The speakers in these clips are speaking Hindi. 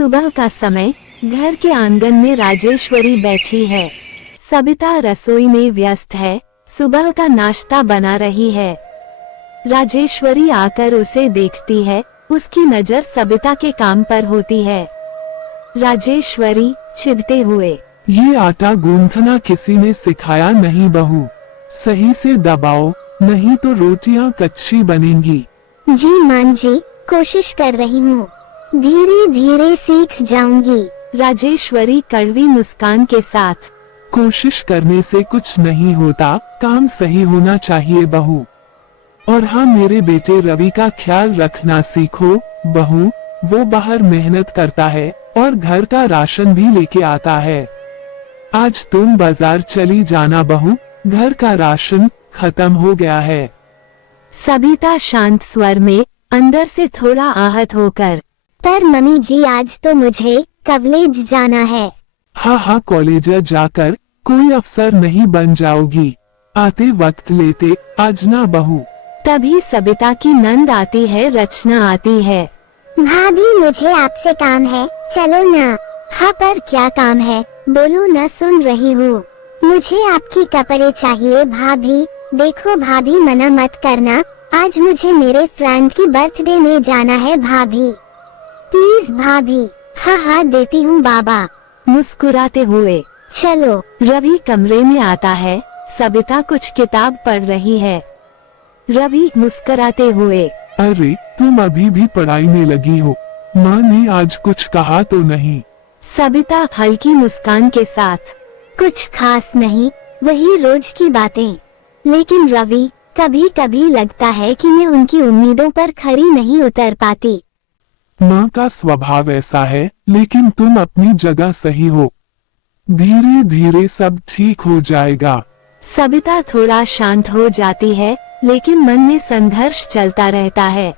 सुबह का समय, घर के आंगन में राजेश्वरी बैठी है। सबिता रसोई में व्यस्त है, सुबह का नाश्ता बना रही है। राजेश्वरी आकर उसे देखती है, उसकी नजर सबिता के काम पर होती है। राजेश्वरी चिढ़ते हुए, ये आटा गूंथना किसी ने सिखाया नहीं बहू, सही से दबाओ, नहीं तो रोटियां कच्ची बनेंगी। जी मां जी, कोशिश कर रही हूँ, धीरे धीरे सीख जाऊंगी। राजेश्वरी कड़वी मुस्कान के साथ, कोशिश करने से कुछ नहीं होता, काम सही होना चाहिए बहू। और हाँ, मेरे बेटे रवि का ख्याल रखना सीखो बहू, वो बाहर मेहनत करता है और घर का राशन भी लेके आता है। आज तुम बाजार चली जाना बहू, घर का राशन खत्म हो गया है। सबिता शांत स्वर में, अंदर से थोड़ा आहत होकर, पर मम्मी जी आज तो मुझे कॉलेज जाना है। हाँ, कॉलेज जाकर कोई अफसर नहीं बन जाओगी, आते वक्त लेते आज ना बहू। तभी सबिता की नंद आती है, रचना आती है। भाभी मुझे आपसे काम है, चलो ना। हाँ पर क्या काम है, बोलो ना, सुन रही हूँ। मुझे आपकी कपड़े चाहिए भाभी। देखो भाभी, मना मत करना, आज मुझे मेरे फ्रेंड की बर्थडे में जाना है भाभी, प्लीज भाभी। हाँ देती हूँ बाबा। मुस्कुराते हुए चलो। रवि कमरे में आता है, सबिता कुछ किताब पढ़ रही है। रवि मुस्कुराते हुए, अरे तुम अभी भी पढ़ाई में लगी हो, माँ ने आज कुछ कहा तो नहीं? सबिता हल्की मुस्कान के साथ, कुछ खास नहीं, वही रोज की बातें। लेकिन रवि, कभी कभी लगता है कि मैं उनकी उम्मीदों पर खरी नहीं उतर पाती। माँ का स्वभाव ऐसा है, लेकिन तुम अपनी जगह सही हो, धीरे धीरे सब ठीक हो जाएगा। सबिता थोड़ा शांत हो जाती है, लेकिन मन में संघर्ष चलता रहता है।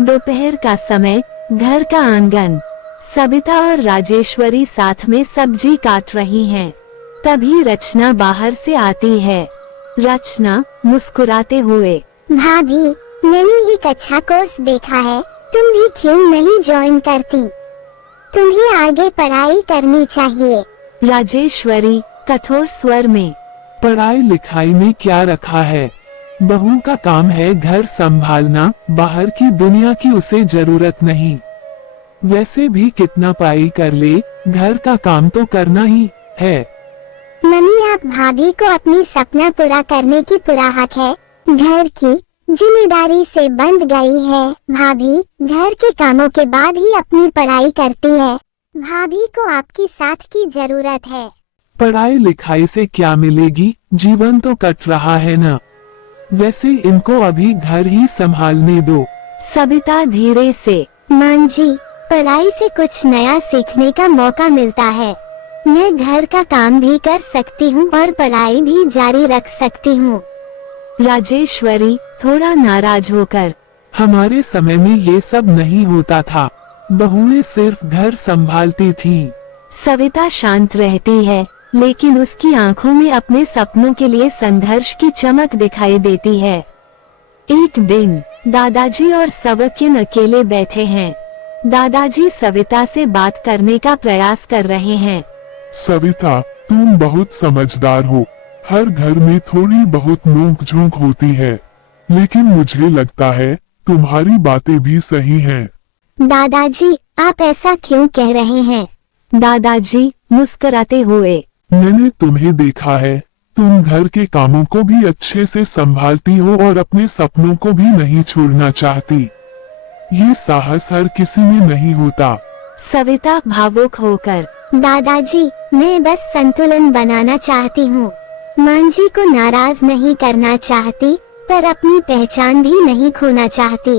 दोपहर का समय, घर का आंगन, सबिता और राजेश्वरी साथ में सब्जी काट रही हैं। तभी रचना बाहर से आती है। रचना मुस्कुराते हुए, भाभी, मैंने एक अच्छा कोर्स देखा है, तुम भी क्यों नहीं ज्वाइन करती? तुम्हें आगे पढ़ाई करनी चाहिए। राजेश्वरी कठोर स्वर में, पढ़ाई लिखाई में क्या रखा है, बहू का काम है घर संभालना, बाहर की दुनिया की उसे जरूरत नहीं। वैसे भी कितना पढ़ाई कर ले, घर का काम तो करना ही है। मम्मी, आप भाभी को अपनी सपना पूरा करने की पूरा हक है, घर की जिम्मेदारी से बंध गई है। भाभी घर के कामों के बाद ही अपनी पढ़ाई करती है, भाभी को आपकी साथ की जरूरत है। पढ़ाई लिखाई से क्या मिलेगी, जीवन तो कट रहा है ना। वैसे इनको अभी घर ही संभालने दो। सबिता धीरे से, मां जी, पढ़ाई से कुछ नया सीखने का मौका मिलता है। मैं घर का काम भी कर सकती हूँ और पढ़ाई भी जारी रख सकती हूँ। राजेश्वरी थोड़ा नाराज होकर, हमारे समय में ये सब नहीं होता था, बहुएं सिर्फ घर संभालती थीं। सविता शांत रहती है, लेकिन उसकी आंखों में अपने सपनों के लिए संघर्ष की चमक दिखाई देती है। एक दिन दादाजी और सवकिन अकेले बैठे हैं। दादाजी सविता से बात करने का प्रयास कर रहे हैं। सविता, तुम बहुत समझदार हो, हर घर में थोड़ी बहुत नोक झोंक होती है, लेकिन मुझे लगता है तुम्हारी बातें भी सही हैं। दादाजी, आप ऐसा क्यों कह रहे हैं? दादाजी मुस्कुराते हुए, मैंने तुम्हें देखा है, तुम घर के कामों को भी अच्छे से संभालती हो और अपने सपनों को भी नहीं छोड़ना चाहती। ये साहस हर किसी में नहीं होता। सविता भावुक होकर, दादाजी, मैं बस संतुलन बनाना चाहती हूँ, मां जी को नाराज नहीं करना चाहती, पर अपनी पहचान भी नहीं खोना चाहती।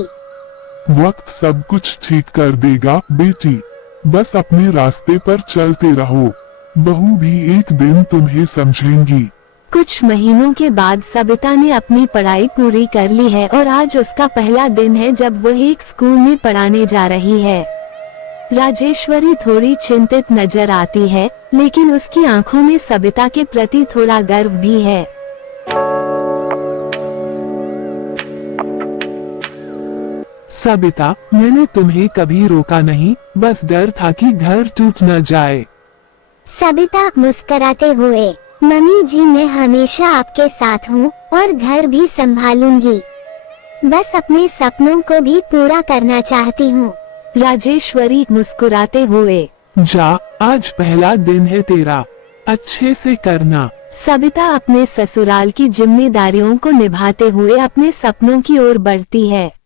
वक्त सब कुछ ठीक कर देगा बेटी, बस अपने रास्ते पर चलते रहो, बहू भी एक दिन तुम्हें समझेंगी। कुछ महीनों के बाद सबिता ने अपनी पढ़ाई पूरी कर ली है और आज उसका पहला दिन है जब वो एक स्कूल में पढ़ाने जा रही है। राजेश्वरी थोड़ी चिंतित नजर आती है, लेकिन उसकी आंखों में सबिता के प्रति थोड़ा गर्व भी है। सबिता, मैंने तुम्हें कभी रोका नहीं, बस डर था कि घर टूट न जाए। सबिता मुस्कुराते हुए, मम्मी जी मैं हमेशा आपके साथ हूँ और घर भी संभालूंगी। बस अपने सपनों को भी पूरा करना चाहती हूँ। राजेश्वरी मुस्कुराते हुए, जा, आज पहला दिन है तेरा, अच्छे से करना। सबिता अपने ससुराल की जिम्मेदारियों को निभाते हुए अपने सपनों की ओर बढ़ती है।